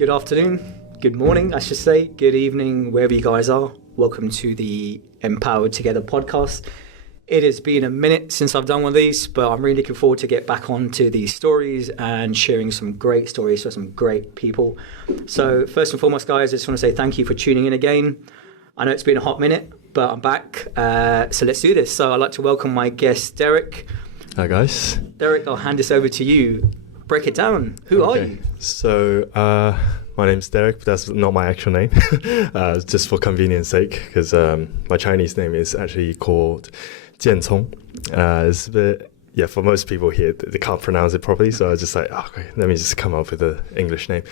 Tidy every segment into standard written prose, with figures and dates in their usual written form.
Good afternoon, good morning, I should say, good evening, wherever you guys are. Welcome to the Empowered Together podcast. It has been a minute since I've done one of these, but I'm really looking forward to get back onto these stories and sharing some great stories for some great people. So first and foremost, guys, I just want to say thank you for tuning in again. I know it's been a hot minute, but I'm back. So let's do this. So I'd like to welcome my guest, Derek. Hi, guys. Derek, I'll hand this over to you. Break it down. Who are you? So, my name's Derek, but that's not my actual name. Just for convenience sake, because my Chinese name is actually called Jiancong. It's a bit, for most people here, they can't pronounce it properly, so I was just like, okay, let me just come up with an English name.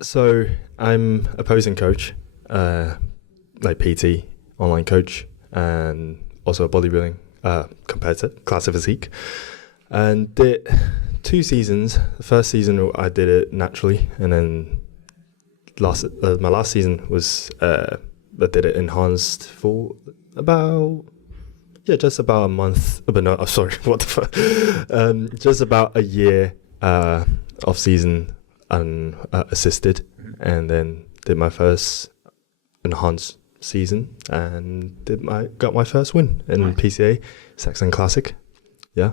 So, I'm a posing coach, like PT, online coach, and also a bodybuilding competitor, class of physique. And did 2 seasons. The first season I did it naturally, and then my last season was I did it enhanced for just about a month. But no, sorry, what the fuck? Just about a year off season assisted, and then did my first enhanced season and got my first win in PCA Saxon Classic. Yeah.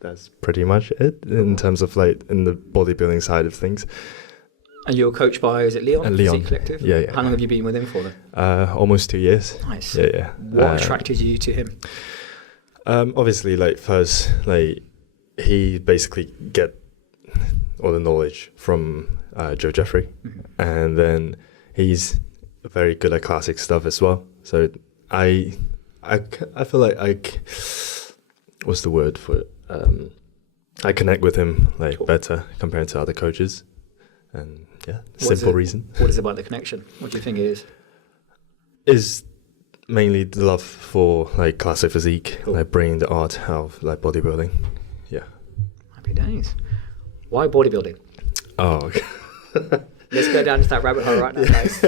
That's pretty much it in terms of like in the bodybuilding side of things. And you're coached by, is it Leon? Leon. Collective? Yeah. How long have you been with him for then? Almost 2 years. Nice. Yeah. What attracted you to him? Obviously, like first, like he basically get all the knowledge from Joe Jeffrey, and then he's very good at classic stuff as well. So I feel like what's the word for it? I connect with him better compared to other coaches, and simple reason. What is it about the connection? What do you think it is? Is mainly the love for like classic physique, like bringing the art out of like bodybuilding. Yeah. Happy days. Why bodybuilding? Oh, okay. Let's go down to that rabbit hole right now, guys.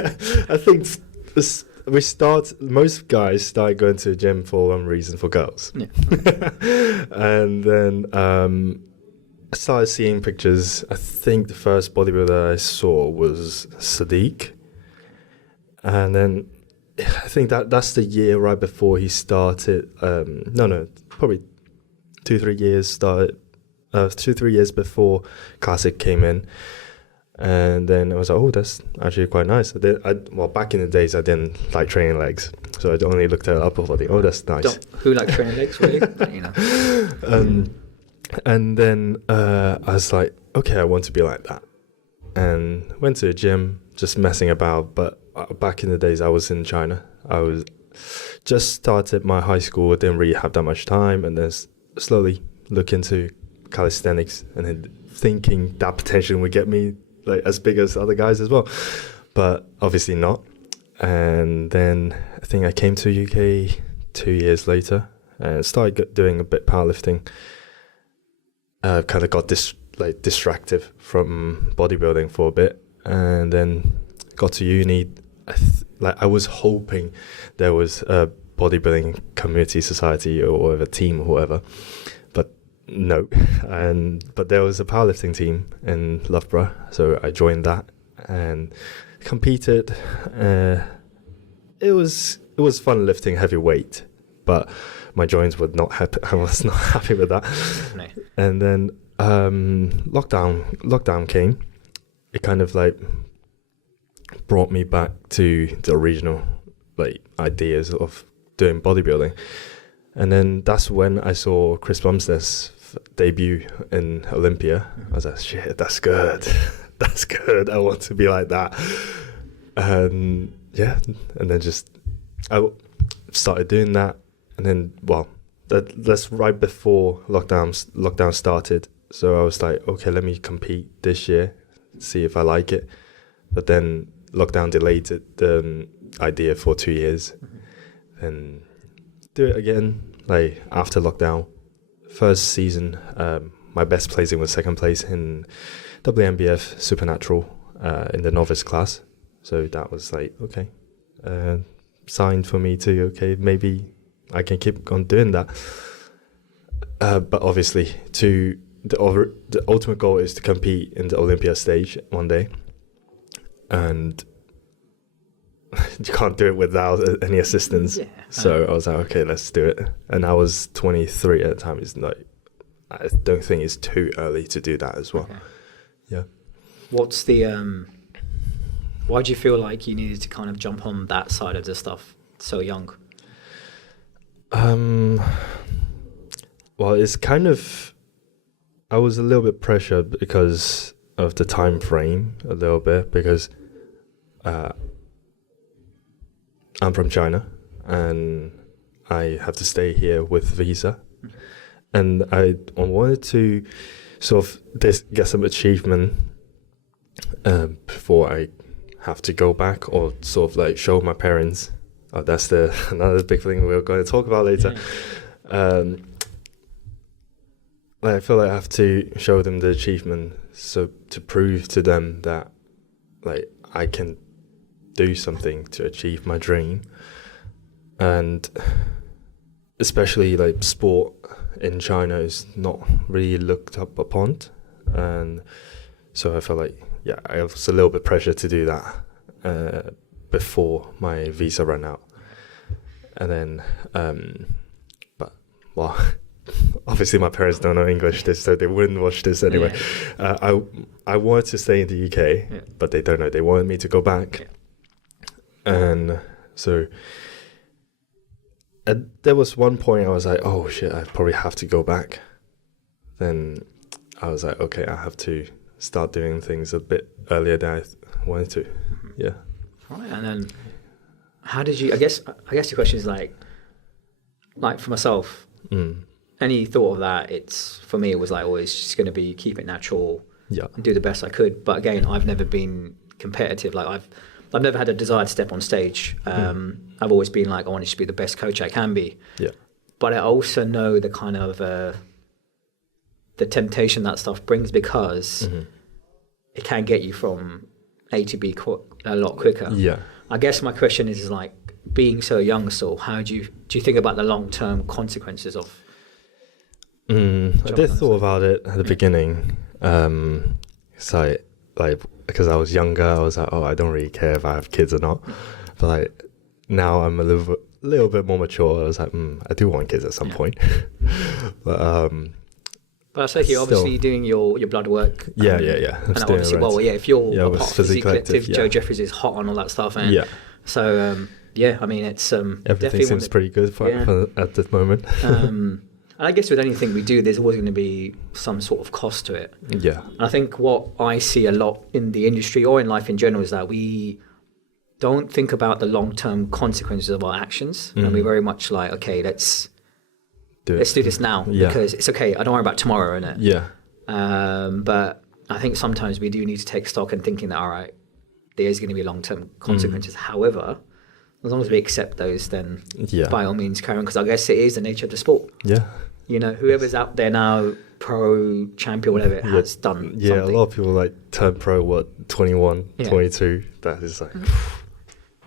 I think most guys start going to the gym for one reason, for girls. Yeah. And then I started seeing pictures. I think the first bodybuilder I saw was Sadiq. And then I think that's the year right before he started. Probably 2-3 years started. 2-3 years before Classic came in. And then I was like, oh, that's actually quite nice. Back in the days, I didn't like training legs. So I only looked at upper body. Oh, that's nice. Who likes training legs, really? And then I was like, okay, I want to be like that. And went to the gym, just messing about. But back in the days, I was in China. I was just started my high school. I didn't really have that much time. And then slowly look into calisthenics and then thinking that potential would get me like as big as other guys as well, but obviously not. And then I think I came to UK 2 years later and started doing a bit powerlifting. Kind of got distracted from bodybuilding for a bit, and then got to uni. I was hoping there was a bodybuilding community society or whatever team or whatever. No, but there was a powerlifting team in Loughborough, so I joined that and competed. It was fun lifting heavy weight, but my joints were not happy. I was not happy with that. No. And then lockdown came. It kind of like brought me back to the original ideas of doing bodybuilding. And then that's when I saw Chris Bumstead's debut in Olympia. I was like, shit, that's good. That's good. I want to be like that. And then I started doing that. And then, that's right before lockdown started. So I was like, okay, let me compete this year, see if I like it. But then lockdown delayed the idea for 2 years. And do it again, after lockdown. First season, my best placing was second place in WNBF Supernatural in the novice class. So that was okay, sign for me to, okay, maybe I can keep on doing that. But obviously to the ultimate goal is to compete in the Olympia stage one day, and you can't do it without any assistance. Yeah. So I was like, okay, let's do it. And I was 23 at the time. It's like, I don't think it's too early to do that as well. Okay. Yeah. What's the why do you feel like you needed to kind of jump on that side of the stuff so young? Well, it's kind of, I was a little bit pressured because of the time frame a little bit, because I'm from China and I have to stay here with visa, and I wanted to sort of get some achievement before I have to go back, or sort of like show my parents. That's another big thing we're going to talk about later. Yeah. I feel like I have to show them the achievement, so to prove to them that like I can do something to achieve my dream. And especially like sport in China is not really looked up upon, and so I felt like I was a little bit pressure to do that before my visa ran out. And then but well, obviously my parents don't know English, so they wouldn't watch this anyway. Yeah. I wanted to stay in the UK, but they don't know. They wanted me to go back, and so there was one point I was like, oh shit, I probably have to go back. Then I was like, okay, I have to start doing things a bit earlier than I wanted to. Yeah. Right, and then how did you? I guess the question is like for myself. Any thought of that? It's for me. It was like always just going to be keep it natural. Yeah. And do the best I could. But again, I've never been competitive. Like I've never had a desire to step on stage. I've always been like I want to be the best coach I can be. Yeah. But I also know the kind of the temptation that stuff brings, because it can get you from A to B a lot quicker. Yeah. I guess my question is like, being so young still, how do you think about the long-term consequences of? I did thought about it at the beginning. So like because I was younger, I was like, oh, I don't really care if I have kids or not. But like now I'm a little bit more mature. I was like, I do want kids at some point. But I say you're obviously doing your blood work. Yeah. And obviously, if you're a part of Physique Collective, Joe Jeffries is hot on all that stuff. And so, I mean, it's everything seems pretty good for at this moment. And I guess with anything we do, there's always going to be some sort of cost to it. Yeah. And I think what I see a lot in the industry or in life in general is that we don't think about the long-term consequences of our actions. And we're very much like, okay, let's do this now because it's okay. I don't worry about tomorrow, innit? Yeah. But I think sometimes we do need to take stock and thinking that, all right, there is going to be long-term consequences. However, as long as we accept those, then by all means carry on, because I guess it is the nature of the sport. Yeah. You know, whoever's out there now, pro, champion, whatever, has done something. A lot of people like turn pro, 21, 22. That is like...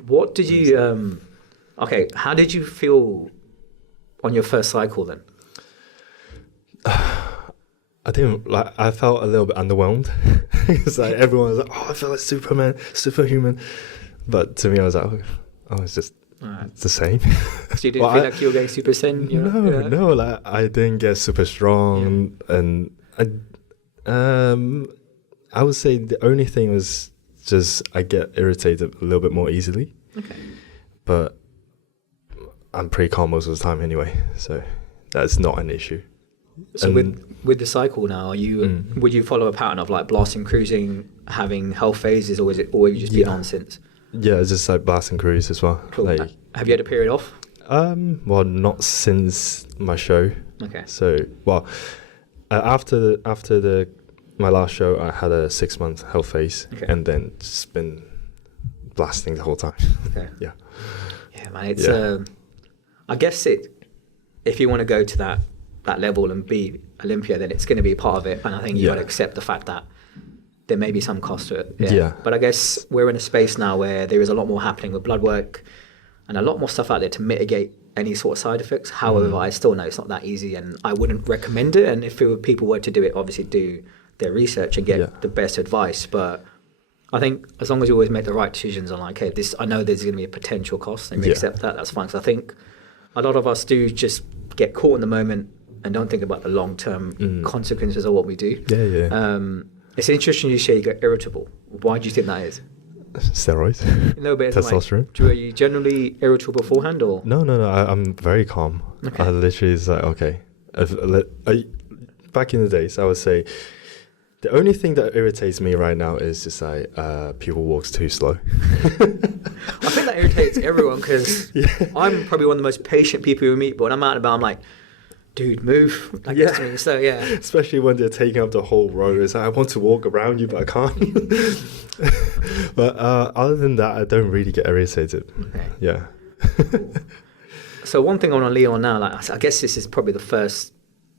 What did you... how did you feel on your first cycle then? I felt a little bit underwhelmed. It's like everyone was like, oh, I felt like Superman, superhuman. But to me, I was like, it's just it's the same. So you didn't feel like you were getting super saiyan? No, like I didn't get super strong, and I would say the only thing was just I get irritated a little bit more easily. Okay. But I'm pretty calm most of the time anyway, so that's not an issue. So with the cycle now, are you would you follow a pattern of like blasting, cruising, having health phases, or is it always just been on since? Yeah, it's just like blast and cruise as well. Cool. Like, have you had a period off? Well, not since my show. Okay. So, after my last show, I had a 6-month health phase, and then just been blasting the whole time. Okay. Yeah. Yeah, man. It's I guess if you want to go to that level and be Olympia, then it's going to be part of it, and I think you've got to accept the fact that there may be some cost to it. Yeah. But I guess we're in a space now where there is a lot more happening with blood work and a lot more stuff out there to mitigate any sort of side effects. However, I still know it's not that easy, and I wouldn't recommend it. And if people were to do it, obviously do their research and get the best advice. But I think as long as you always make the right decisions on like, hey, this, I know there's going to be a potential cost, and we accept that, that's fine. So I think a lot of us do just get caught in the moment and don't think about the long-term consequences of what we do. It's interesting you say you get irritable. Why do you think that is? Steroids. No, but Testosterone. Like, are you generally irritable beforehand, or? No. I'm very calm. Okay. I literally is like, okay. Back in the days, I would say the only thing that irritates me right now is just like people walks too slow. I think that irritates everyone because I'm probably one of the most patient people you meet, but when I'm out and about, I'm like, dude, move. Like, so especially when they're taking up the whole road. It's like, I want to walk around you, but I can't. But other than that, I don't really get irritated. Okay. Yeah. So one thing I want to lead on now, like I guess this is probably the first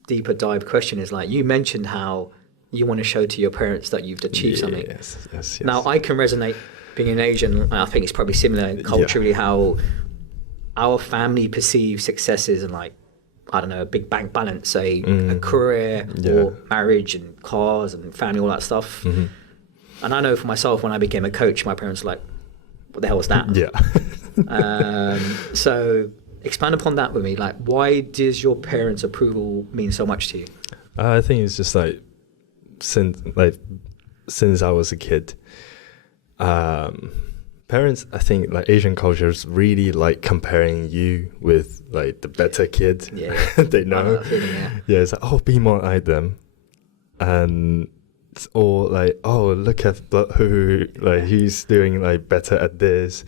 deeper dive question, is like you mentioned how you want to show to your parents that you've achieved something. Yes. Now I can resonate being an Asian, and I think it's probably similar culturally how our family perceives successes and like, I don't know, a big bank balance, say a career or marriage and cars and family, all that stuff. Mm-hmm. And I know for myself, when I became a coach, my parents were like, what the hell was that? Yeah. So expand upon that with me. Like, why does your parents' approval mean so much to you? I think it's just like, since I was a kid, parents, I think like Asian cultures really like comparing you with like the better kid. Yeah. They know. Yeah, it's like, oh, be more like them. And it's all like, oh, look at who, like he's doing like better at this.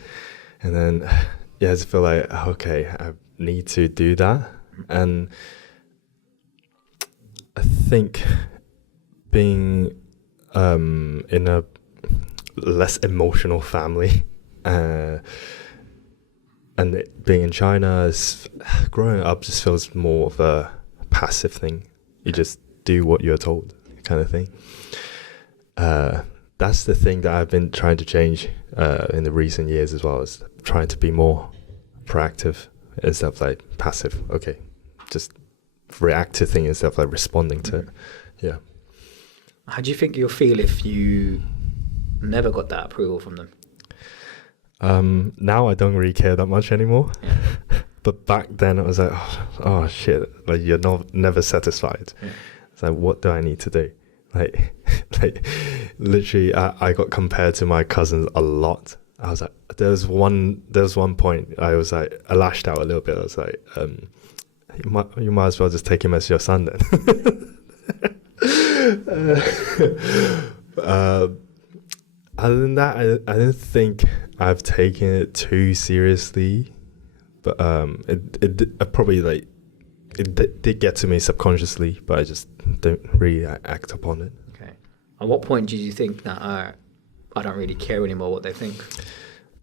And then I just feel like, okay, I need to do that. And I think being in a less emotional family, and being in China, growing up just feels more of a passive thing. You just do what you're told, kind of thing. That's the thing that I've been trying to change in the recent years as well, is trying to be more proactive instead of like passive. Okay, just react to things instead of like responding to it. Yeah. How do you think you'll feel if you never got that approval from them? Now I don't really care that much anymore. Yeah. But back then I was like, oh shit, like you're never satisfied. Yeah. It's like, what do I need to do? Like literally I got compared to my cousins a lot. I was like, there was one point I was like, I lashed out a little bit. I was like, you might as well just take him as your son then. Other than that, I don't think I've taken it too seriously, but it probably like it did get to me subconsciously, but I just don't really act upon it. Okay. At what point did you think that I don't really care anymore what they think?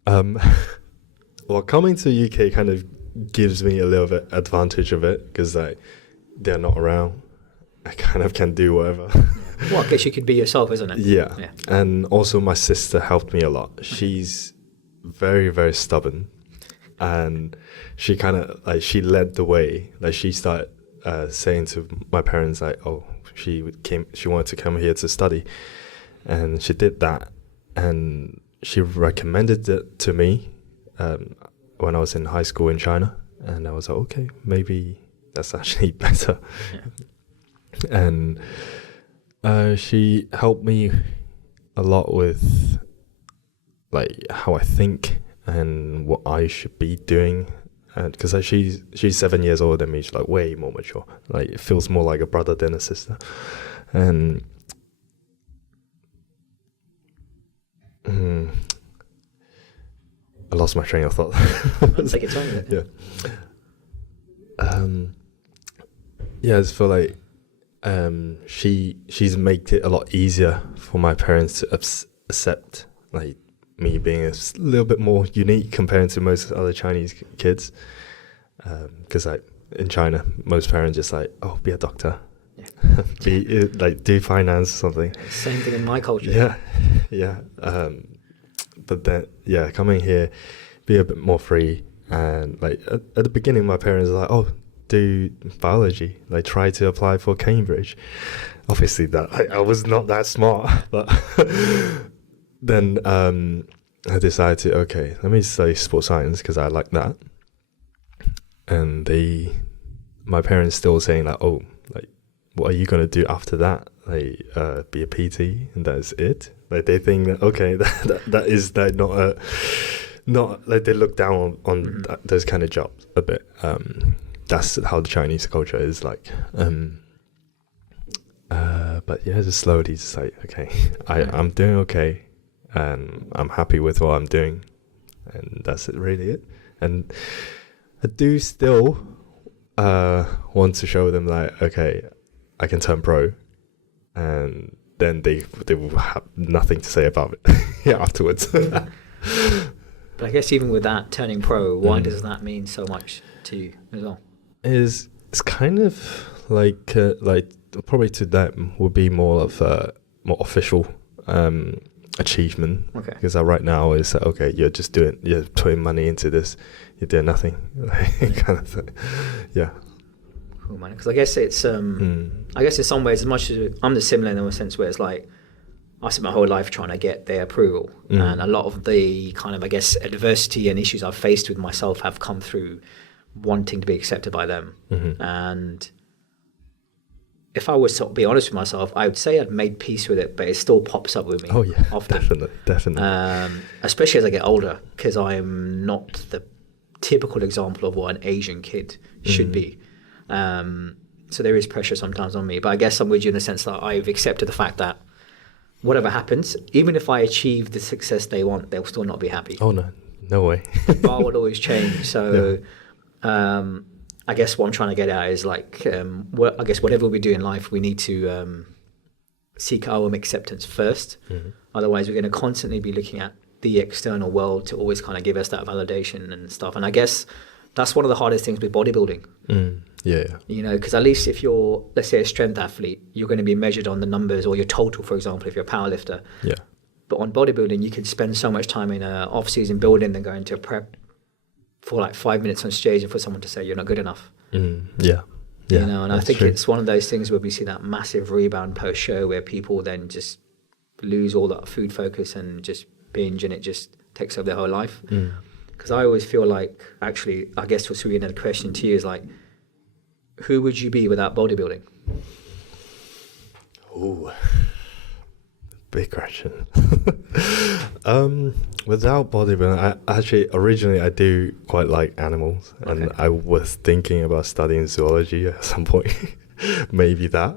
Well, coming to UK kind of gives me a little bit advantage of it because like they're not around. I kind of can do whatever. Well, I guess you could be yourself, isn't it? Yeah. And also my sister helped me a lot. She's very, very stubborn. And she kind of, like, she led the way. Like, she started saying to my parents, like, oh, she wanted to come here to study. And she did that. And she recommended it to me when I was in high school in China. And I was like, okay, maybe that's actually better. Yeah. And she helped me a lot with like how I think and what I should be doing, and because she's 7 years older than me, she's like way more mature. Like it feels more like a brother than a sister. And I lost my train of thought. Take your time with it. Yeah. I just feel like she's made it a lot easier for my parents to accept like me being a little bit more unique compared to most other Chinese kids, because like in China most parents just like, oh, be a doctor, be like do finance or something. Same thing in my culture. Yeah. But then coming here, be a bit more free And like at the beginning, my parents were like, "Oh, do biology, like try to apply for Cambridge." Obviously, that I was not that smart, but then I decided to let me study sports science because I like that. And my parents still saying like, "Oh, like what are you gonna do after that? Like be a PT and that's it?" Like they think that that is like not like they look down on those kind of jobs a bit. That's how the Chinese culture is like. But yeah, just slowly just like, okay, I'm doing okay and I'm happy with what I'm doing, and that's really it. And I do still want to show them like, okay, I can turn pro, and then they will have nothing to say about it afterwards. But I guess even with that turning pro, why does that mean so much to you as well? It's kind of like probably to them would be more of a more official achievement. Okay. Because right now it's okay, you're putting money into this, you're doing nothing, kind of thing. Yeah. Cool, man. Because I guess it's I guess in some ways, as much as I'm similar in a sense where it's like I spent my whole life trying to get their approval, and a lot of the kind of, I guess, adversity and issues I've faced with myself have come through wanting to be accepted by them. And if I was to be honest with myself, I would say I'd made peace with it, but it still pops up with me. Oh yeah, often. definitely. Especially as I get older, because I'm not the typical example of what an Asian kid should be. So there is pressure sometimes on me, but I guess I'm with you in the sense that I've accepted the fact that whatever happens, even if I achieve the success they want, they'll still not be happy. Oh no way. The bar will always change. So I guess what I'm trying to get at is like, I guess whatever we do in life, we need to seek our own acceptance first. Otherwise, we're going to constantly be looking at the external world to always kind of give us that validation and stuff. And I guess that's one of the hardest things with bodybuilding. Yeah. You know, because at least if you're, let's say, a strength athlete, you're going to be measured on the numbers or your total, for example, if you're a powerlifter. Yeah. But on bodybuilding, you could spend so much time in a off-season building than going to a prep for like 5 minutes on stage and for someone to say you're not good enough. Yeah. You know, and I think true. it's one of those things where we see that massive rebound post-show where people then just lose all that food focus and just binge, and it just takes over their whole life. Because I always feel like, actually, I guess what's really another question to you is like, who would you be without bodybuilding? Ooh, big question. Without bodybuilding, originally I do quite like animals, and I was thinking about studying zoology at some point. Maybe that.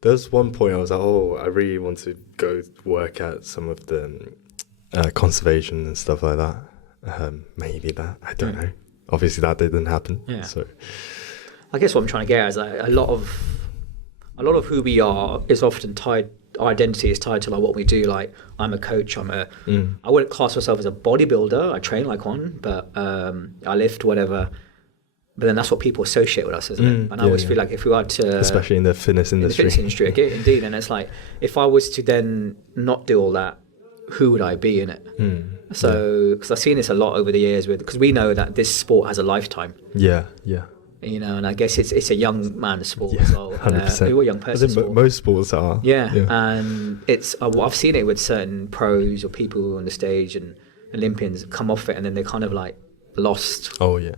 There's one point I was like, I really want to go work at some of the conservation and stuff like that. Maybe that, I don't know. Obviously that didn't happen. Yeah. So I guess what I'm trying to get at is that a lot of who we are is often tied. Our identity is tied to like what we do. Like I'm a coach. I wouldn't class myself as a bodybuilder. I train like one, but I lift whatever. But then that's what people associate with us, isn't it? And I always feel like if we are to, especially in the fitness industry, okay, indeed. And it's like if I was to then not do all that, who would I be in it? So, because I've seen this a lot over the years because we know that this sport has a lifetime. Yeah. You know, and I guess it's a young man's sport as well. 100%. Or a young person's sport. Most sports are. Yeah, and it's I've seen it with certain pros or people on the stage and Olympians come off it and then they're kind of like lost. Oh yeah.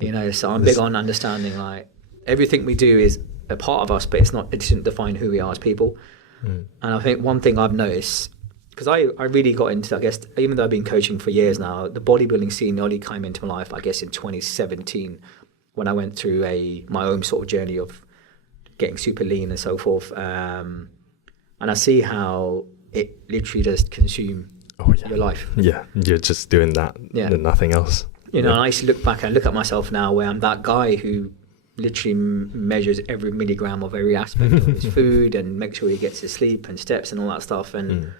You know, so I'm big on understanding like everything we do is a part of us, but it doesn't define who we are as people. And I think one thing I've noticed, because I really got into, I guess, even though I've been coaching for years now, the bodybuilding scene only came into my life, I guess, in 2017 when I went through my own sort of journey of getting super lean and so forth. And I see how it literally does consume your life. Yeah, you're just doing that and nothing else. You know, and I used to look back and look at myself now where I'm that guy who literally measures every milligram of every aspect of his food and makes sure he gets his sleep and steps and all that stuff. And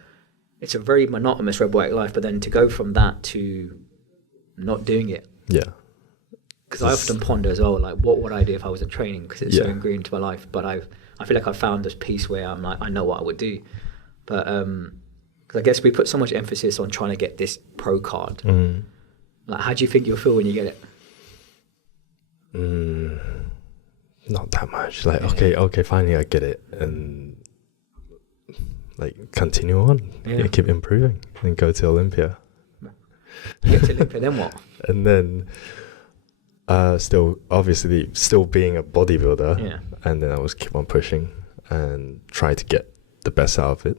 it's a very monotonous, robotic life. But then to go from that to not doing it. Yeah. Because I often ponder as well, like, what would I do if I wasn't training? Because it's so ingrained into my life. But I feel like I've found this piece where I'm like, I know what I would do. But Because I guess we put so much emphasis on trying to get this pro card. Like, how do you think you'll feel when you get it? Not that much. Like, okay, finally I get it, and like continue on, keep improving, and go to Olympia. You get to Olympia, then what? And then, still being a bodybuilder, and then I was keep on pushing and try to get the best out of it.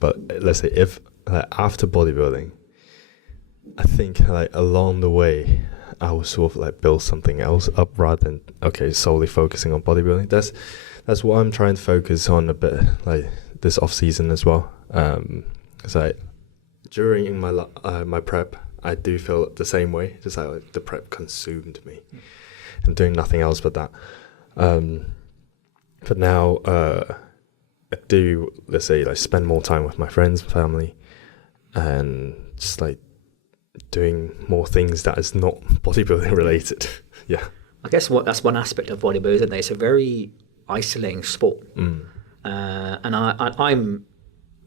But let's say if like after bodybuilding, I think like along the way, I will sort of like build something else up rather than solely focusing on bodybuilding. That's what I'm trying to focus on a bit, like this off season as well. It's like during my prep, I do feel the same way. Just like the prep consumed me. I'm doing nothing else but that. But now I do, let's say, like spend more time with my friends, family, and just like doing more things that is not bodybuilding related. I guess that's one aspect of bodybuilding, isn't it? It's a very isolating sport. And I'm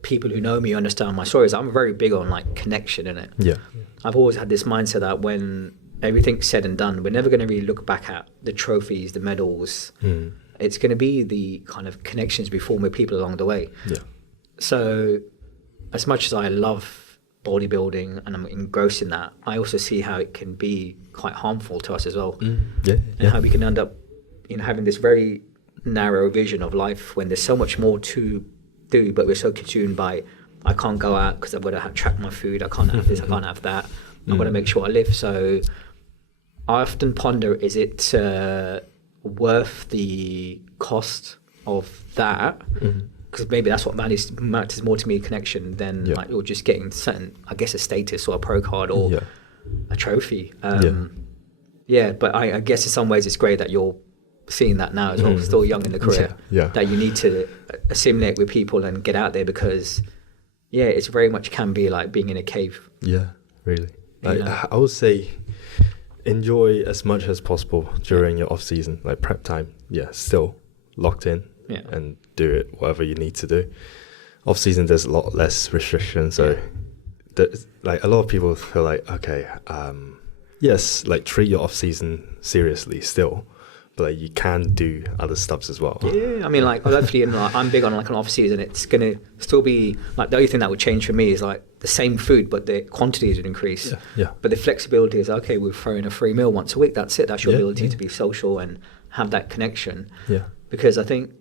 people who know me understand my stories. I'm very big on like connection in it. I've always had this mindset that when everything's said and done, we're never going to really look back at the trophies, the medals. It's going to be the kind of connections we form with people along the way. So as much as I love bodybuilding and I'm engrossed in that, I also see how it can be quite harmful to us as well. And how we can end up having this very narrow vision of life when there's so much more to do, but we're so consumed by, I can't go out because I've got to track my food, I can't have this, I can't have that, I've got to make sure I live. So I often ponder, is it worth the cost of that? Because maybe that's what matters more to me, connection, than like you're just getting certain, I guess, a status or a pro card or a trophy. But I guess in some ways it's great that you're seeing that now as well, still young in the career, that you need to assimilate with people and get out there, because it's very much can be like being in a cave. Really. Like, I would say enjoy as much as possible during your off season, like prep time. Still locked in and do it whatever you need to do. Off season there's a lot less restrictions, so like a lot of people feel like yes, like treat your off season seriously still, but like, you can do other stuffs as well. I mean, like hopefully I'm big on like an off season, it's gonna still be like, the only thing that would change for me is like the same food, but the quantities would increase. But the flexibility is we'll throw in a free meal once a week, that's it. That's your ability to be social and have that connection. Because I think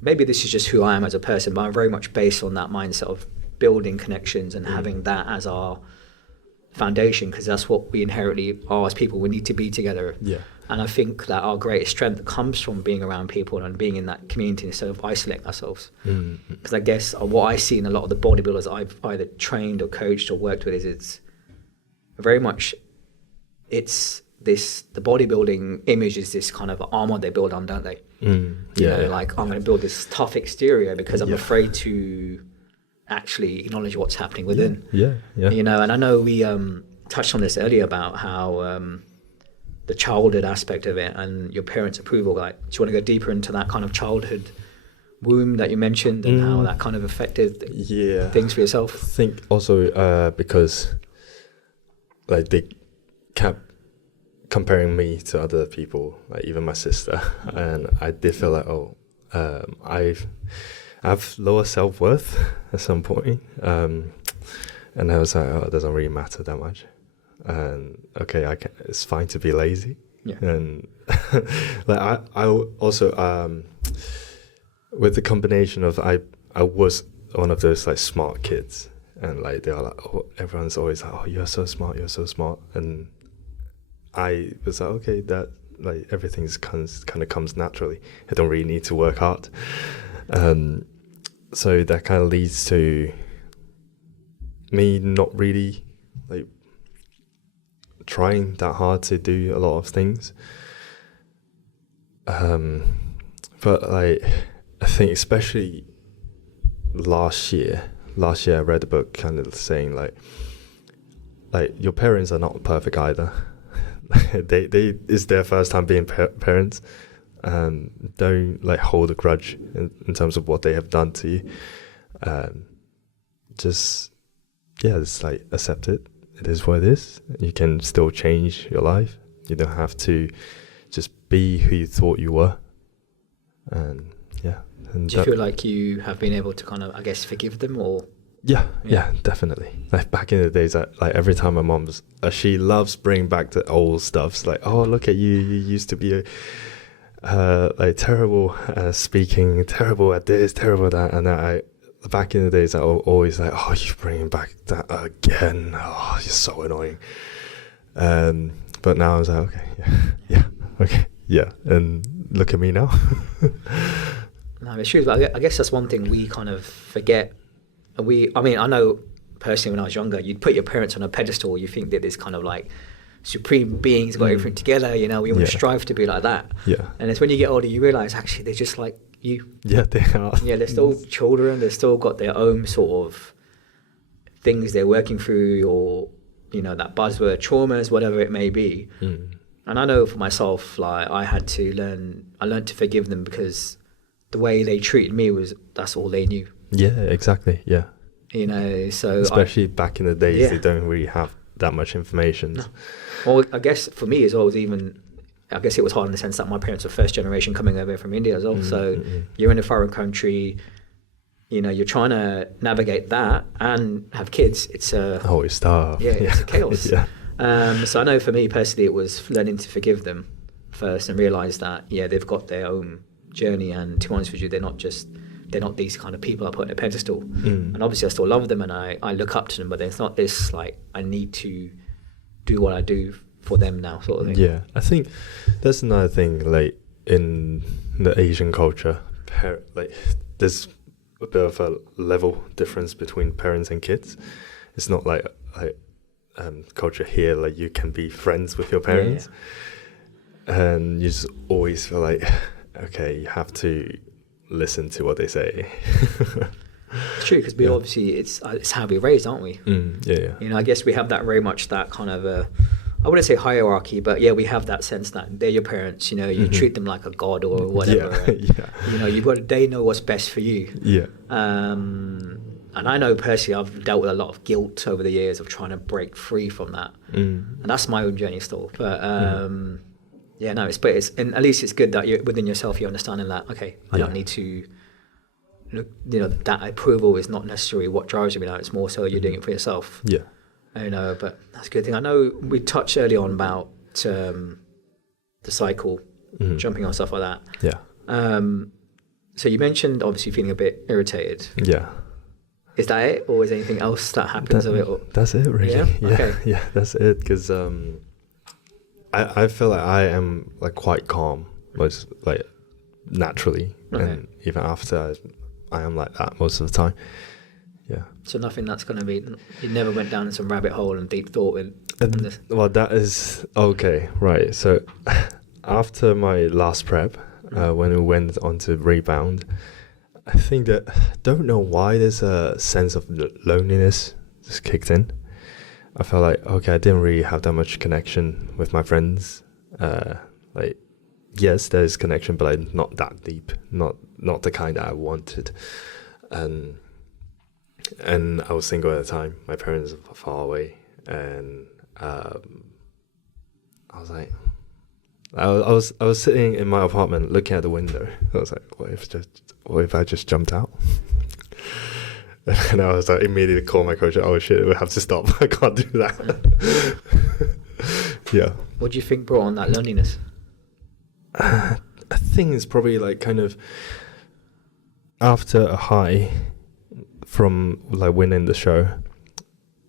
maybe this is just who I am as a person, but I'm very much based on that mindset of building connections and having that as our foundation, because that's what we inherently are as people. We need to be together. And I think that our greatest strength comes from being around people and being in that community instead of isolating ourselves. Because I guess what I see in a lot of the bodybuilders I've either trained or coached or worked with is it's very much, the bodybuilding image is this kind of armor they build on, don't they? Like, I'm going to build this tough exterior because I'm afraid to actually acknowledge what's happening within. And I know we touched on this earlier about how the childhood aspect of it and your parents' approval. Like, do you want to go deeper into that kind of childhood womb that you mentioned and how that kind of affected things for yourself? I think also because like they kept comparing me to other people, like even my sister, and I did feel like I have lower self-worth at some point, and I was like, it doesn't really matter that much, and it's fine to be lazy. And like I also with the combination of I was one of those like smart kids, and like they're like, everyone's always like, you're so smart, and I was like, that like everything kind of comes naturally. I don't really need to work hard. So that kind of leads to me not really like trying that hard to do a lot of things. But like, I think especially last year I read a book kind of saying like your parents are not perfect either. they it's their first time being parents. Don't like hold a grudge in terms of what they have done to you. just it's like accept it. It is what it is. You can still change your life. You don't have to just be who you thought you were. And and do you feel like you have been able to kind of, I guess, forgive them, or? Yeah, definitely. Like back in the days, like every time my mom's, she loves bringing back the old stuff. It's like, oh, look at you. You used to be like terrible speaking, terrible at this, terrible at that. And back in the days, I always like, oh, you're bringing back that again. Oh, you're so annoying. But now I was like, okay, okay, and look at me now. No, it's true. But I guess that's one thing we kind of forget. I mean, I know personally when I was younger, you'd put your parents on a pedestal. You think that there's kind of like supreme beings got everything together. You know, we want to strive to be like that. Yeah. And it's when you get older, you realise actually they're just like you. Yeah, they are. Yeah, they're still children. They've still got their own sort of things they're working through, or that buzzword traumas, whatever it may be. And I know for myself, like I learned to forgive them, because the way they treated me that's all they knew. Yeah, exactly. Yeah. So especially back in the days, they don't really have that much information. No. Well, I guess for me as well, I guess it was hard in the sense that my parents were first generation coming over from India as well. So you're in a foreign country, you're trying to navigate that and have kids. It's it's tough. Yeah, it's a chaos. Yeah. So I know for me personally, it was learning to forgive them first and realize that they've got their own journey, and to be honest with you, they're not these kind of people I put on a pedestal. And obviously I still love them and I look up to them, but it's not this like I need to do what I do for them now sort of thing. Yeah, I think that's another thing, like in the Asian culture, like there's a bit of a level difference between parents and kids. It's not like culture here, like you can be friends with your parents, and you just always feel like, okay, you have to listen to what they say. It's true, because we obviously it's how we're raised, aren't we? Yeah. I guess we have that very much that kind of I wouldn't say hierarchy, but we have that sense that they're your parents. You treat them like a god or whatever. They know what's best for you. Yeah. And I know personally, I've dealt with a lot of guilt over the years of trying to break free from that, and that's my own journey still. But and at least it's good that you're within yourself. You're understanding that I don't need to. That approval is not necessarily what drives me now. It's more so you're doing it for yourself. Yeah. But that's a good thing. I know we touched early on about the cycle, jumping on stuff like that. Yeah. So you mentioned obviously feeling a bit irritated. Yeah. Is that it, or is there anything else that happens of it? Or? That's it, really. Yeah. Okay. Yeah, that's it. Because I feel like I am like quite calm, like naturally, and even after I am like that most of the time. Yeah. So nothing that's going to be. You never went down in some rabbit hole and deep thought with this. Well, that is okay, right? So after my last prep, when we went on to rebound, I think that don't know why there's a sense of loneliness just kicked in. I felt like I didn't really have that much connection with my friends. Like, yes, there's connection, but like not that deep, not the kind that I wanted. And I was single at the time. My parents were far away, and I was like, I was sitting in my apartment looking at the window. I was like, what if I just jumped out? And I was like, immediately call my coach. Oh shit, we have to stop. I can't do that. Yeah. What do you think brought on that loneliness? I think it's probably like kind of after a high from like winning the show,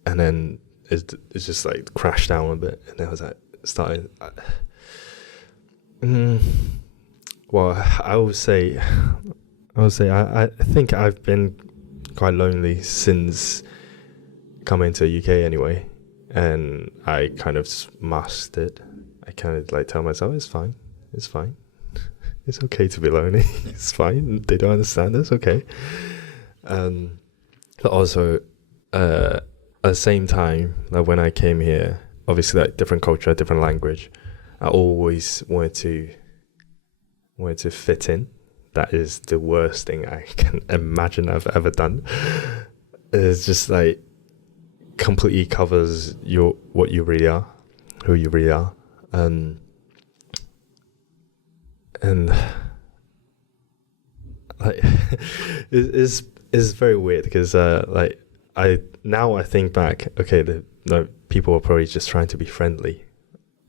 and then it's just like crashed down a bit, and then I was like starting. Well, I would say I think I've been quite lonely since coming to UK anyway, and I kind of masked it. I kind of like tell myself it's fine, it's okay to be lonely. It's fine. They don't understand. It's okay. But also at the same time, like when I came here, obviously like different culture, different language, I always wanted to fit in that is the worst thing I can imagine I've ever done. It's just like completely covers what you really are, who you really are, and like it's very weird because like I think back, okay, the people were probably just trying to be friendly,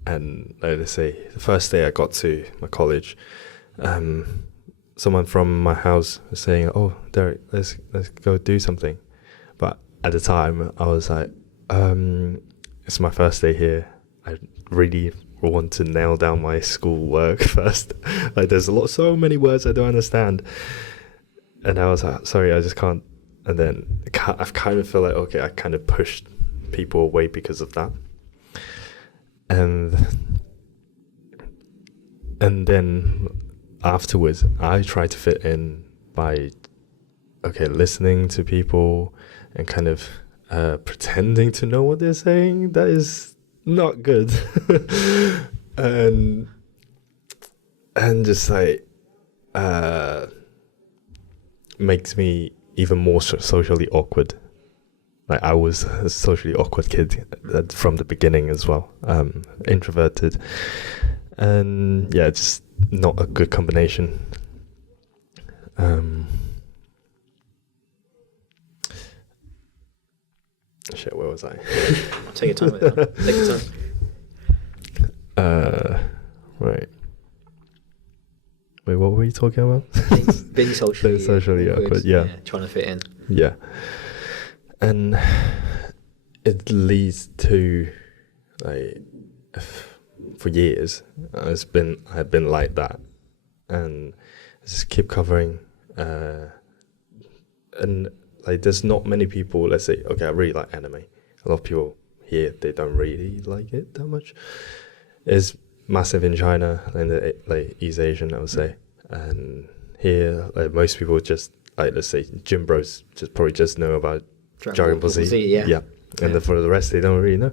and like they say, the first day I got to my college, someone from my house was saying, "Oh, Derek, let's go do something," but at the time I was like, it's my first day here. I really want to nail down my school work first. Like there's so many words I don't understand, and I was like, sorry, I just can't. And then I've kind of felt like, okay, I kind of pushed people away because of that, and then afterwards I try to fit in by listening to people and kind of pretending to know what they're saying. That is not good. and just like makes me even more socially awkward. Like I was a socially awkward kid from the beginning as well, introverted, and yeah, just not a good combination. Shit, where was I? Take your time with that. Take your time. Right. Wait, what were you talking about? Being socially awkward, yeah. Trying to fit in. Yeah. And it leads to, like, for years, I've been like that. And I just keep covering. And, like, there's not many people, let's say, okay, I really like anime. A lot of people here, they don't really like it that much. It's massive in China and like East Asian, I would say. And here, like, most people just, like, let's say, gym bros probably just know about Dragon Ball Z. Yeah. And then for the rest, they don't really know.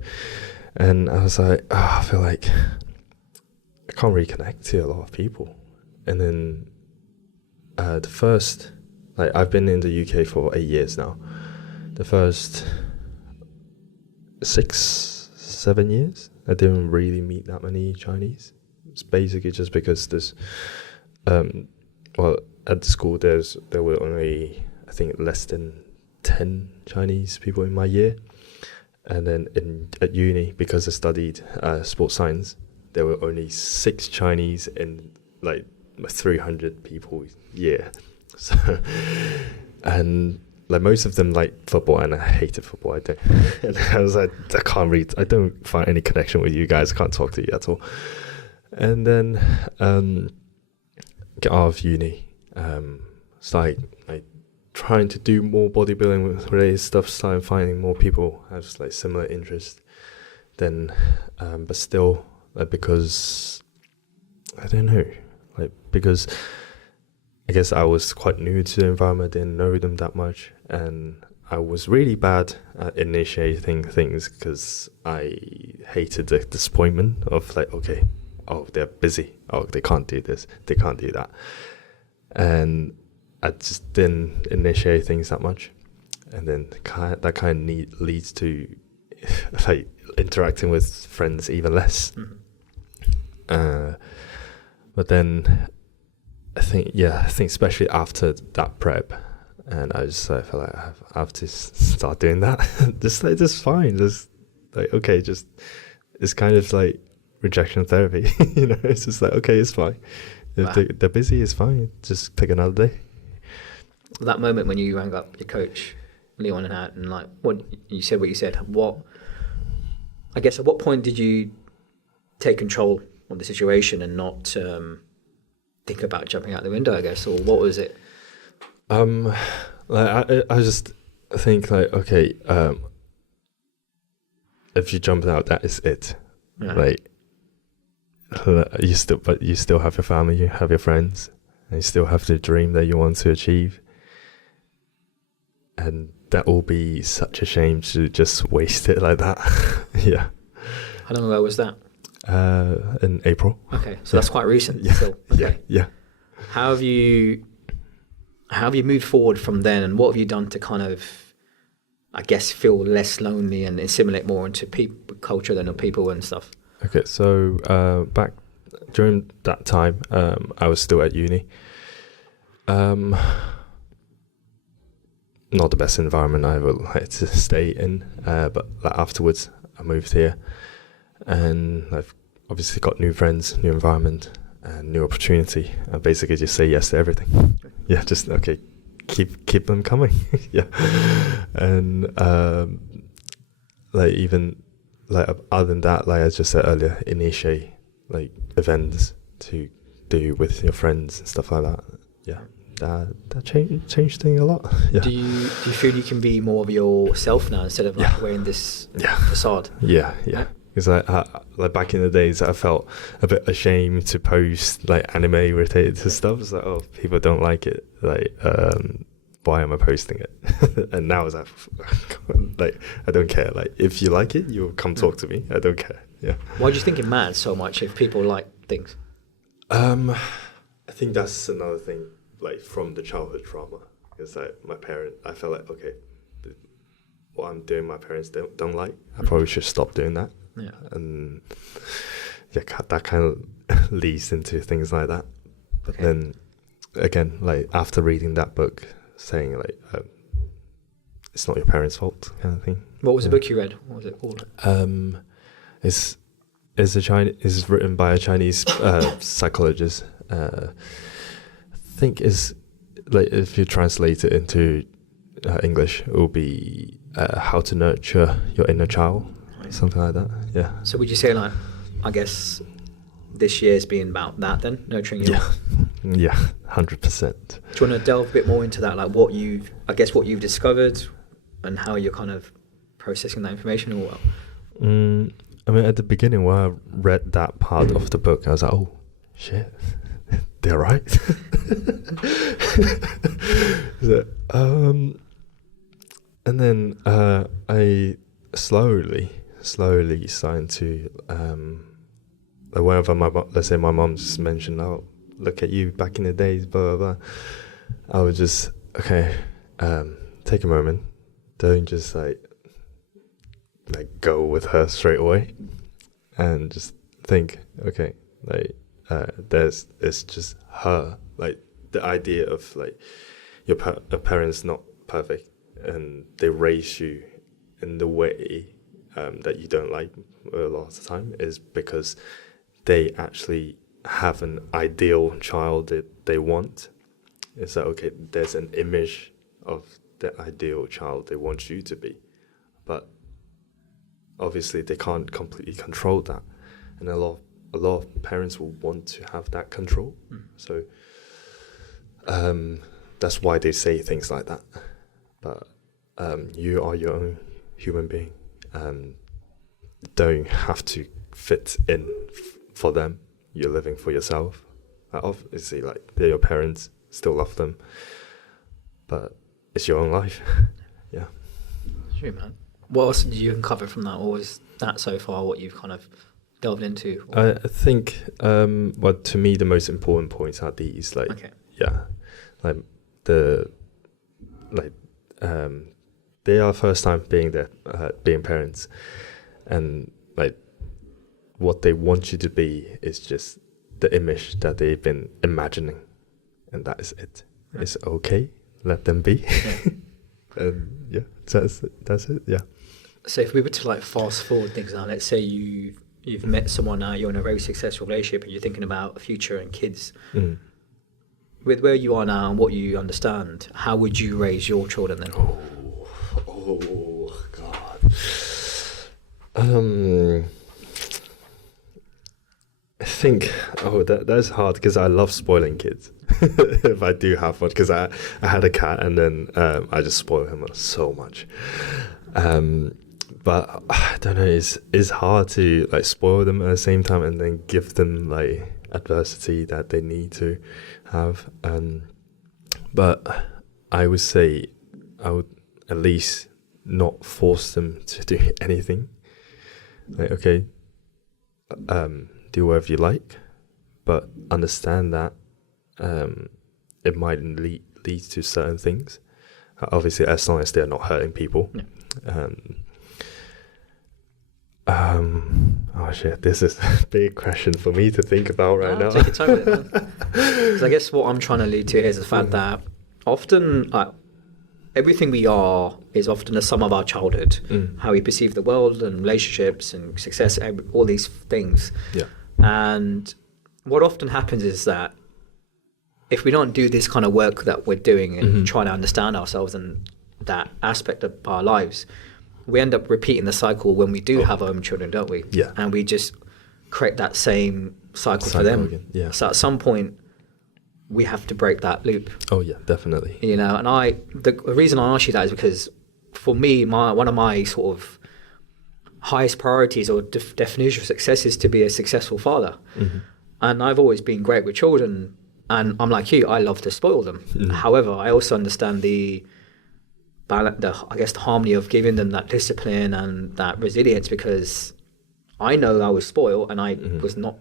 And I was like, I feel like I can't really connect to a lot of people. And then the first, like, I've been in the UK for 8 years now. The first 6-7 years, I didn't really meet that many Chinese. It's basically just because there's, well, at the school there were only, I think, less than 10 Chinese people in my year. And then at uni, because I studied sports science, there were only 6 Chinese in like 300 people a year. So, and like most of them like football, and I hated football. And I was like, I don't find any connection with you guys. I can't talk to you at all. And then get out of uni, start like trying to do more bodybuilding related stuff. Started finding more people have like similar interests. Then, but still, because I don't know, like because I guess I was quite new to the environment, didn't know them that much, and I was really bad at initiating things because I hated the disappointment of like, okay, oh, they're busy, oh, they can't do this, they can't do that, and I just didn't initiate things that much, and then that kind of leads to like interacting with friends even less. Mm-hmm. But then I think especially after that prep, and I just felt like I have to start doing that. just fine. Just like, okay, just it's kind of like rejection therapy. You know, it's just like, okay, it's fine. If they're busy, it's fine. Just pick another day. That moment when you rang up your coach, Leon, and like what you said, I guess at what point did you take control of the situation and not think about jumping out the window, I guess, or what was it? Like I just think like, okay, if you jump out, that is it. Yeah. Like you still have your family, you have your friends, and you still have the dream that you want to achieve, and that will be such a shame to just waste it like that. Yeah. How long ago was that? In April. Okay, so that's quite recent. Yeah. Still. Okay. Yeah. How have you moved forward from then, and what have you done to kind of, I guess, feel less lonely and assimilate more into people, culture than the people and stuff? Okay, so back during that time, I was still at uni. Not the best environment I would like to stay in, but like afterwards I moved here, and I've obviously got new friends, new environment, and new opportunity. I basically just say yes to everything. Yeah, just okay, keep them coming. Yeah, and like even like other than that, like I just said earlier, initiate like events to do with your friends and stuff like that. Yeah. That changed things a lot. Yeah. Do you feel you can be more of yourself now instead of like wearing this facade? Yeah. Because like back in the days, I felt a bit ashamed to post like anime related to stuff. It's like, oh, people don't like it. Like, why am I posting it? And now it's like I don't care. Like, if you like it, you'll come talk to me. I don't care. Yeah. Why do you think it matters so much if people like things? I think that's another thing. Like from the childhood trauma, because like I felt like, okay, what I'm doing my parents don't like, I probably should stop doing that. Yeah. And yeah, that kind of leads into things like that. But then again, like after reading that book, saying like it's not your parents' fault kind of thing. What was the book you read? What was it called? It's written by a Chinese psychologist. I think is like if you translate it into English, it will be how to nurture your inner child, something like that. Yeah. So would you say, like, I guess this year's been about that then, nurturing your? Yeah, 100%. Do you want to delve a bit more into that, like what you've discovered, and how you're kind of processing that information, or what? I mean, at the beginning when I read that part of the book, I was like, oh shit. They're right. So, and then I slowly started to whenever let's say my mom just mentioned, oh, look at you back in the days, blah blah blah, I would just take a moment, don't just like go with her straight away, and just think, okay, like. It's just her, like the idea of like your parents not perfect and they raise you in the way that you don't like a lot of the time is because they actually have an ideal child that they want. It's like, okay, there's an image of the ideal child they want you to be, but obviously they can't completely control that, and a lot of parents will want to have that control. So that's why they say things like that. But you are your own human being. Don't have to fit in for them. You're living for yourself. Obviously, like, they're your parents, still love them. But it's your own life. Yeah. True, man. What else did you uncover from that? Or was that so far what you've kind of delved into? I think, well, to me, the most important points are these, like, they are first time being there, being parents, and like what they want you to be is just the image that they've been imagining, and that is it. Right. It's okay, let them be. And that's it. Yeah. So if we were to like fast forward things now, let's say you've met someone now, you're in a very successful relationship, and you're thinking about the future and kids. With where you are now and what you understand, how would you raise your children then? Oh God. I think that's hard because I love spoiling kids. If I do have one, because I had a cat and then I just spoil him so much. But I don't know, it's hard to like spoil them at the same time and then give them like adversity that they need to have. But I would say I would at least not force them to do anything. Like, okay, do whatever you like, but understand that it might lead to certain things. Obviously, as long as they're not hurting people. Yeah. Oh shit, this is a big question for me to think about right now. Take your time with it, man. 'Cause I guess what I'm trying to allude to here is the fact that often everything we are is often a sum of our childhood, how we perceive the world and relationships and success, all these things. Yeah. And what often happens is that if we don't do this kind of work that we're doing and trying to understand ourselves and that aspect of our lives, we end up repeating the cycle when we do have our own children, don't we? Yeah. And we just create that same cycle for them. Again. Yeah. So at some point, we have to break that loop. Oh yeah, definitely. You know, and the reason I ask you that is because for me, one of my sort of highest priorities or definition of success is to be a successful father. And I've always been great with children, and I'm like you, I love to spoil them. However, I also understand the harmony of giving them that discipline and that resilience, because I know I was spoiled and I was not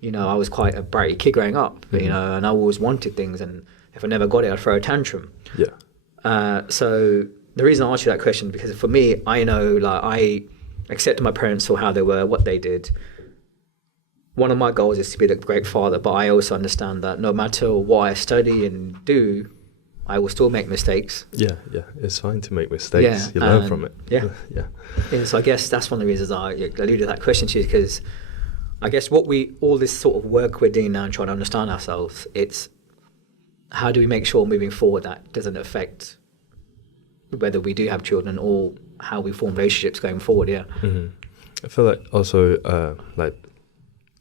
you know, I was quite a bratty kid growing up, you know, and I always wanted things, and if I never got it, I'd throw a tantrum. Yeah. So the reason I asked you that question is because for me, I know, like, I accepted my parents for how they were, what they did. One of my goals is to be the great father, but I also understand that no matter what I study and do, I will still make mistakes. Yeah. It's fine to make mistakes. You learn from it. Yeah. So I guess that's one of the reasons I alluded to that question to you, because I guess all this sort of work we're doing now and trying to understand ourselves, it's how do we make sure moving forward that doesn't affect whether we do have children or how we form relationships going forward. Yeah. I feel like also like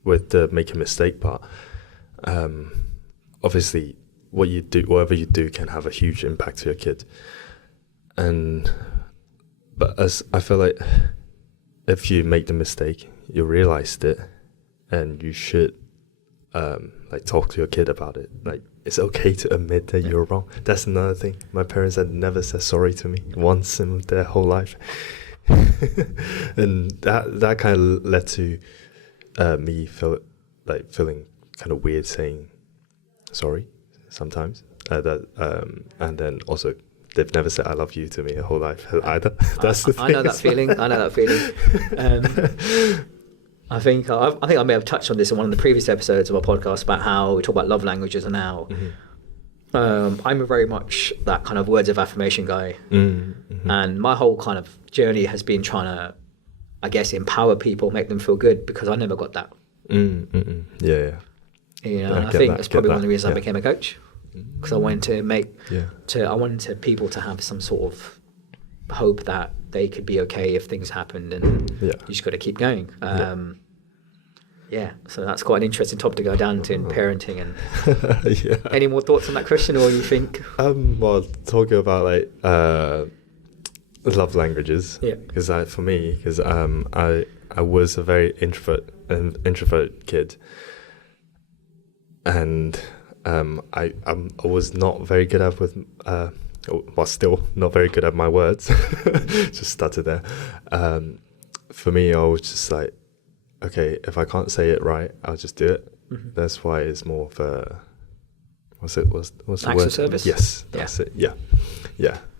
with the make a mistake part, obviously whatever you do can have a huge impact to your kid. But as I feel like if you make the mistake, you realized it, and you should like talk to your kid about it. Like, it's okay to admit that you're wrong. That's another thing. My parents had never said sorry to me once in their whole life. And that kind of led to me feeling kind of weird saying sorry sometimes. And then also they've never said I love you to me a whole life either. That's the thing. I know that feeling. I think I may have touched on this in one of the previous episodes of our podcast about how we talk about love languages and how I'm very much that kind of words of affirmation guy. And my whole kind of journey has been trying to, I guess, empower people, make them feel good, because I never got that. Yeah. You know, I think that's probably one of the reasons I became a coach, because I wanted I wanted people to have some sort of hope that they could be okay if things happened, and you just got to keep going. So that's quite an interesting topic to go down to in parenting. And any more thoughts on that question, or you think? Well, talking about like love languages, because I was a very introvert kid, and I was not very good at still not very good at my words. Just started there. For me, I was just like, okay, if I can't say it right, I'll just do it. That's why it's more of a what's the word? Acts of service. Yes, that's it. Yeah.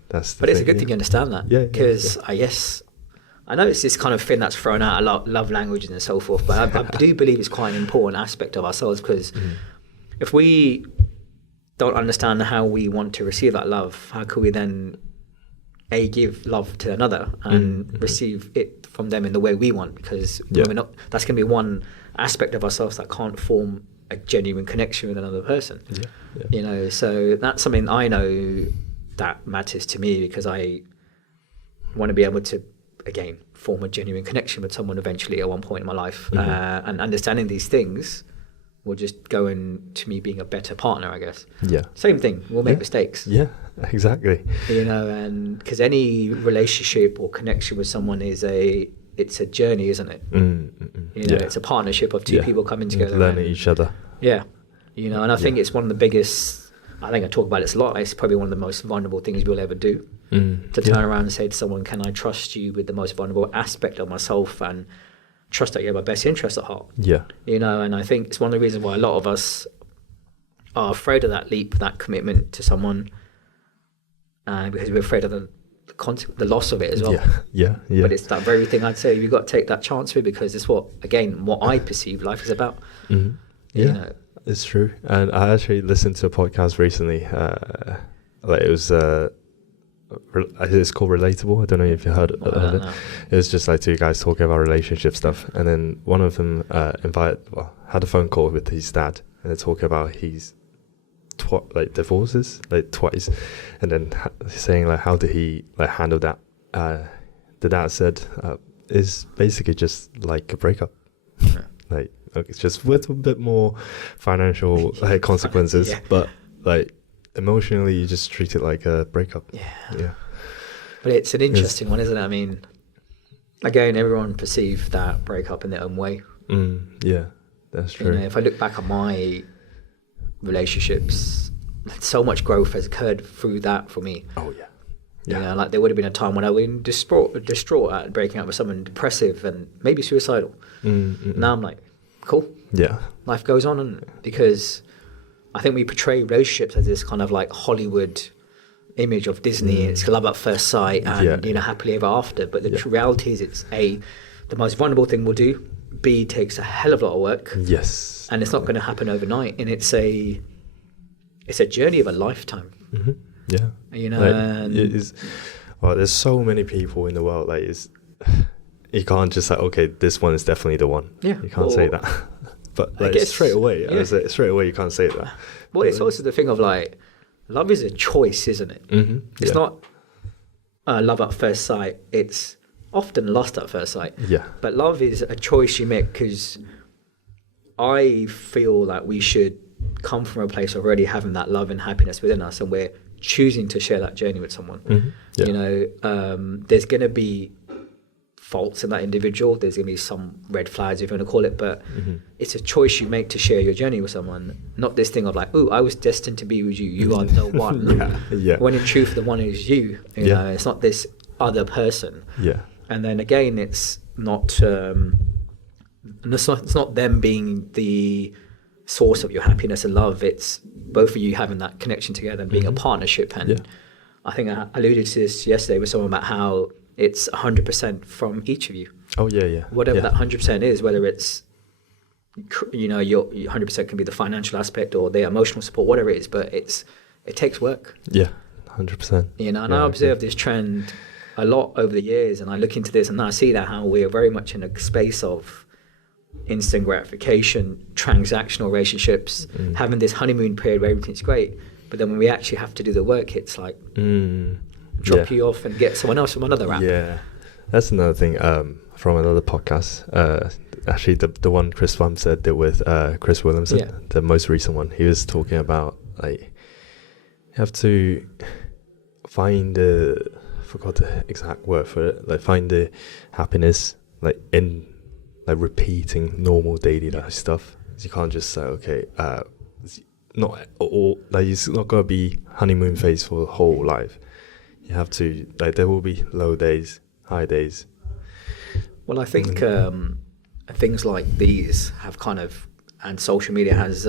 That's. But it's a good thing you understand that, because I guess I know it's this kind of thing that's thrown out a lot, love languages and so forth. But I do believe it's quite an important aspect of ourselves, because if we don't understand how we want to receive that love, how could we then give love to another and receive it from them in the way we want? Because that's going to be one aspect of ourselves that can't form a genuine connection with another person. You know, so that's something I know that matters to me, because I want to be able to, again, form a genuine connection with someone eventually at one point in my life. And understanding these things will just go into me being a better partner, I guess. Same thing, we'll make mistakes. Exactly. You know, and because any relationship or connection with someone it's a journey, isn't it? You know, it's a partnership of two people coming together, learning each other. You know, and I think it's one of the biggest, I think I talk about this a lot, it's probably one of the most vulnerable things we'll ever do, to turn around and say to someone, can I trust you with the most vulnerable aspect of myself, and trust that you have my best interest at heart? You know, and I think it's one of the reasons why a lot of us are afraid of that leap, that commitment to someone, because we're afraid of the loss of it as well. Yeah. But it's that very thing I'd say you've got to take that chance with, because it's what I perceive life is about. Mm-hmm. Yeah, you know. It's true. And I actually listened to a podcast recently. It was it's called Relatable. I don't know if you heard of it. It was just like two guys talking about relationship stuff, and then one of them had a phone call with his dad, and they're talking about his divorces twice, and then saying like how did he handle that. The dad said is basically just like a breakup. It's just with a bit more financial consequences, but emotionally you just treat it like a breakup. Yeah. But it's an interesting one, isn't it? I mean, again, everyone perceives that breakup in their own way. Yeah, that's true. If I look back at my relationships, so much growth has occurred through that for me. Oh yeah. There would have been a time when I was distraught at breaking up with someone, depressive and maybe suicidal. Now I'm like, cool. Yeah. Life goes on, and because I think we portray relationships as this kind of like Hollywood image of Disney. It's love at first sight and happily ever after. But the true reality is, it's the most vulnerable thing we'll do. B, takes a hell of a lot of work. Yes. And it's not going to happen overnight. And it's a journey of a lifetime. Mm-hmm. Yeah. There's so many people in the world. You can't just say, okay, this one is definitely the one. Yeah. You can't say that. But straight away, you can't say that. Well, it's also the thing of love is a choice, isn't it? Mm-hmm. It's not love at first sight. It's often lust at first sight. Yeah. But love is a choice you make, because I feel that we should come from a place of already having that love and happiness within us, and we're choosing to share that journey with someone. Mm-hmm. Yeah. There's going to be faults in that individual. There's going to be some red flags, if you want to call it, but it's a choice you make to share your journey with someone. Not this thing of I was destined to be with you. You are the one. When in truth, the one is you. You know, it's not this other person. Yeah. And then again, it's not it's not them being the source of your happiness and love. It's both of you having that connection together and being a partnership. And I think I alluded to this yesterday with someone about how it's 100% from each of you. Oh yeah. Whatever that 100% is, whether it's your 100% can be the financial aspect or the emotional support, whatever it is, but it takes work. Yeah, 100%. And I observe this trend a lot over the years, and I look into this and I see that how we are very much in a space of instant gratification, transactional relationships, having this honeymoon period where everything's great, but then when we actually have to do the work, it's like drop you off and get someone else from another app. Yeah, that's another thing from another podcast. Actually, the one Chris Bumstead did with Chris Williamson, the most recent one, he was talking about you have to find forgot the exact word for it, find the happiness in repeating normal daily life stuff. You can't just say, okay, not all, it's not gonna be honeymoon phase for the whole life. You have to, there will be low days, high days. Well, I think things like these have and social media has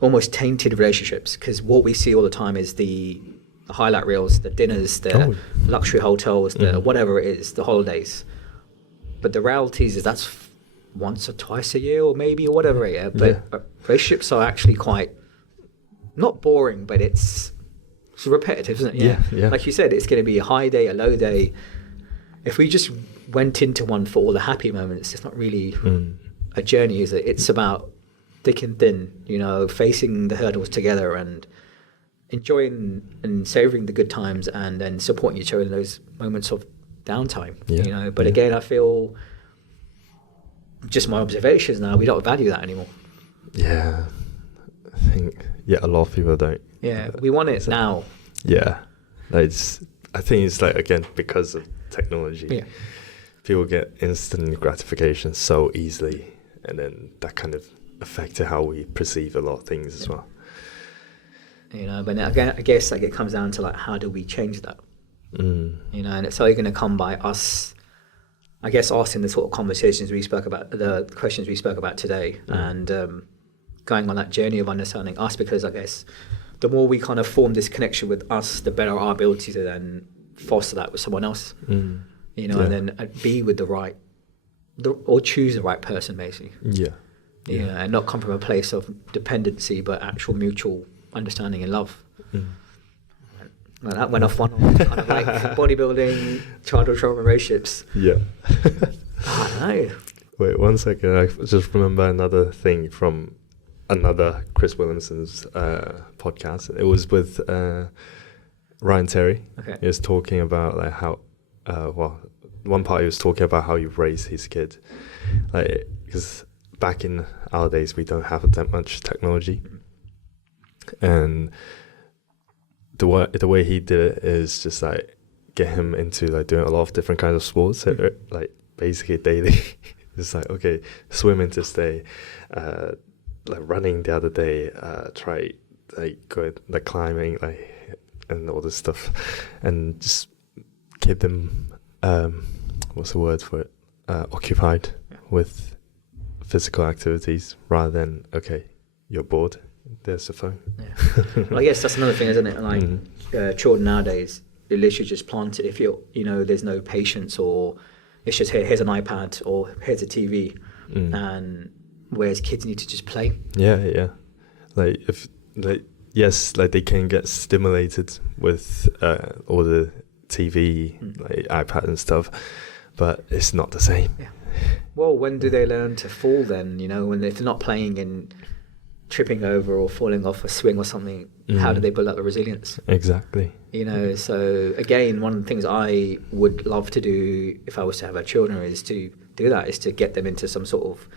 almost tainted relationships, because what we see all the time is the highlight reels, the dinners, the luxury hotels, the whatever it is, the holidays. But the reality is that's once or twice a year or maybe or whatever. But relationships are actually quite, not boring, but it's repetitive, isn't it? Yeah. Like you said, it's going to be a high day, a low day. If we just went into one for all the happy moments, it's not really a journey, is it? It's about thick and thin, facing the hurdles together and enjoying and savoring the good times, and then supporting each other in those moments of downtime. But again, I feel, just my observations now, we don't value that anymore. Yeah, I think a lot of people don't. We want it now. I think it's again, because of technology, people get instant gratification so easily, and then that kind of affected how we perceive a lot of things as well. But again, I guess it comes down to how do we change that? And it's only going to come by us, I guess, asking the sort of conversations we spoke about, the questions we spoke about today, and going on that journey of understanding us, because I guess the more we kind of form this connection with us, the better our ability to then foster that with someone else, and then be with or choose the right person, basically. And not come from a place of dependency, but actual mutual understanding and love. Well, that went off one kind of like bodybuilding, childhood trauma, relationships. I don't know. Wait 1 second. I just remember another thing from another Chris Williamson's podcast. It was with Ryan Terry. Okay. He was talking about like how, one part he was talking about how you raise his kid, like because back in our days we don't have that much technology, and the way he did it is just like get him into like doing a lot of different kinds of sports. So, like basically daily, it's like, okay, swimming today, like running the other day, try like going like climbing, like, and all this stuff, and just keep them what's the word for it, occupied with physical activities rather than, okay, you're bored, there's the phone. Well, I guess that's another thing, isn't it? Like children nowadays, they're literally just planted. If there's no patience, or it's just here's an iPad or here's a TV, and whereas kids need to just play. Like if like yes, like they can get stimulated with all the TV, like iPad and stuff, but it's not the same. Well, when do they learn to fall then? When if they're not playing and tripping over or falling off a swing or something, how do they build up the resilience? Exactly. So again, one of the things I would love to do if I was to have our children is to do that, is to get them into some sort of,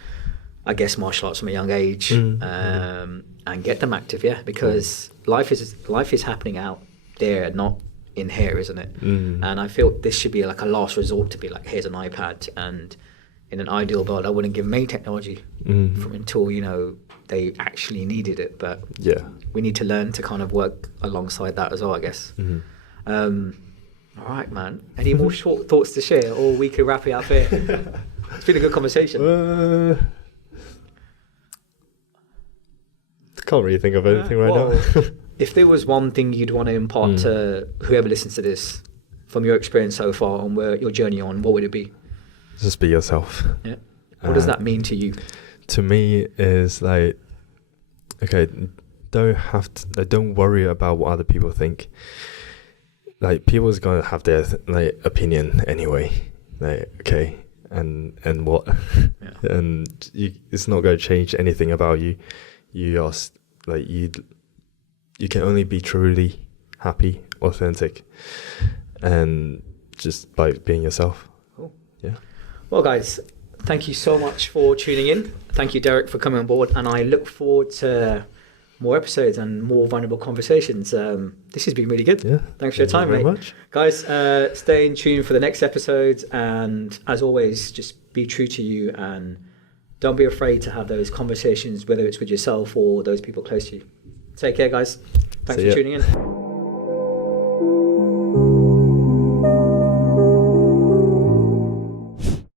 I guess, martial arts from a young age, and get them active, because life is happening out there, not in here, isn't it? And I feel this should be like a last resort to be like, here's an iPad, and in an ideal world I wouldn't give them any technology until they actually needed it, but we need to learn to kind of work alongside that as well, I guess. All right, man, any more short thoughts to share, or we could wrap it up here? It's been a good conversation. Can't really think of anything right now. If there was one thing you'd want to impart to whoever listens to this from your experience so far and where your journey on, what would it be? Just be yourself. What does that mean to you? To me is like, okay, don't worry about what other people think. Like, people's gonna have their like opinion anyway. Like, okay, and what? And it's not gonna change anything about you. You are like you can only be truly happy, authentic, and just by being yourself. Cool. Well, guys, thank you so much for tuning in. Thank you, Derek, for coming on board, and I look forward to more episodes and more vulnerable conversations. This has been really good. Thanks for your time, mate. Much. Guys, stay in tune for the next episodes, and as always, just be true to you and don't be afraid to have those conversations, whether it's with yourself or those people close to you. Take care, guys. Thanks for tuning in.